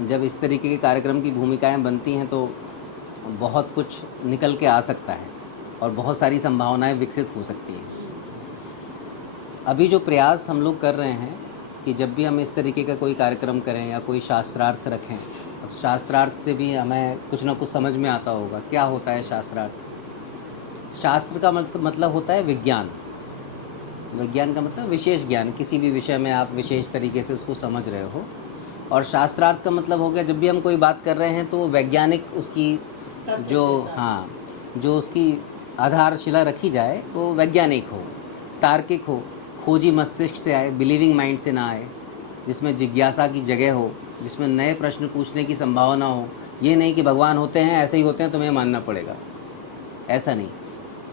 जब इस तरीके के कार्यक्रम की भूमिकाएं बनती हैं तो बहुत कुछ निकल के आ सकता है और बहुत सारी संभावनाएं विकसित हो सकती हैं। अभी जो प्रयास हम लोग कर रहे हैं कि जब भी हम इस तरीके का कोई कार्यक्रम करें या कोई शास्त्रार्थ रखें, अब शास्त्रार्थ से भी हमें कुछ ना कुछ समझ में आता होगा क्या होता है शास्त्रार्थ। शास्त्र का मतलब होता है विज्ञान। विज्ञान का मतलब विशेष ज्ञान, किसी भी विषय में आप विशेष तरीके से उसको समझ रहे हो। और शास्त्रार्थ का मतलब हो गया जब भी हम कोई बात कर रहे हैं तो वैज्ञानिक उसकी जो उसकी आधारशिला रखी जाए वो वैज्ञानिक हो, तार्किक हो, खोजी मस्तिष्क से आए, बिलीविंग माइंड से ना आए, जिसमें जिज्ञासा की जगह हो, जिसमें नए प्रश्न पूछने की संभावना हो। ये नहीं कि भगवान होते हैं ऐसे ही होते हैं तुम्हें मानना पड़ेगा, ऐसा नहीं।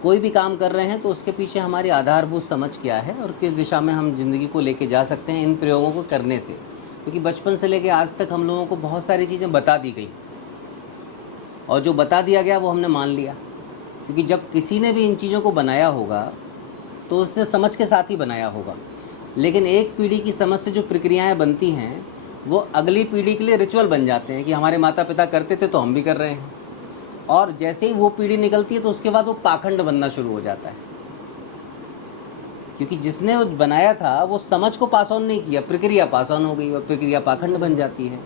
कोई भी काम कर रहे हैं तो उसके पीछे हमारी आधारभूत समझ क्या है और किस दिशा में हम ज़िंदगी को लेके जा सकते हैं इन प्रयोगों को करने से। क्योंकि बचपन से लेके आज तक हम लोगों को बहुत सारी चीज़ें बता दी गई और जो बता दिया गया वो हमने मान लिया। क्योंकि जब किसी ने भी इन चीज़ों को बनाया होगा तो उससे समझ के साथ ही बनाया होगा। लेकिन एक पीढ़ी की समझ से जो प्रक्रियाएं बनती हैं वो अगली पीढ़ी के लिए रिचुअल बन जाते हैं कि हमारे माता पिता करते थे तो हम भी कर रहे हैं। और जैसे ही वो पीढ़ी निकलती है तो उसके बाद वो पाखंड बनना शुरू हो जाता है। क्योंकि जिसने बनाया था वो समझ को पास ऑन नहीं किया, प्रक्रिया पास ऑन हो गई और प्रक्रिया पाखंड बन जाती है।